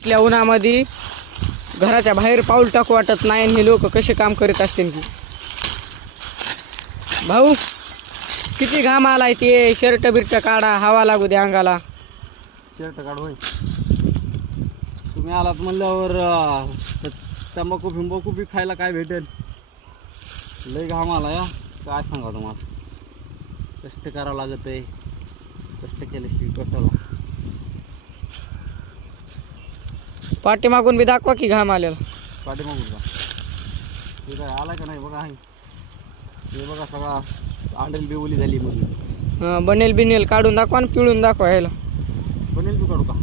असल्या उन्हामध्ये घराच्या बाहेर पाऊल टाकू वाटत नाही आणि हे लोक कसे काम करीत असतील की. भाऊ किती घाम आलाय, ते शर्ट बिर्ट काढा, हवा लागू दे अंगाला. शर्ट काढ होय. तुम्ही आलात म्हणल्यावर तंबाखू फिंबाखू बी खायला काय भेटेल. लय घाम आला या, काय सांगा तुम्हाला. कष्ट करावं लागत आहे, कष्ट केल्याशिवाय कशाला. पाठीमागून बी दाखवा की घाम आलेला. पाठीमागून का हे काय आला का नाही बघा. आहे हे बघा, सगळा आंडल बिवली झाली मग. बनेल बिनेल काढून दाखवा आणि पिळून दाखवा ह्याला. बनेल बी काढू का.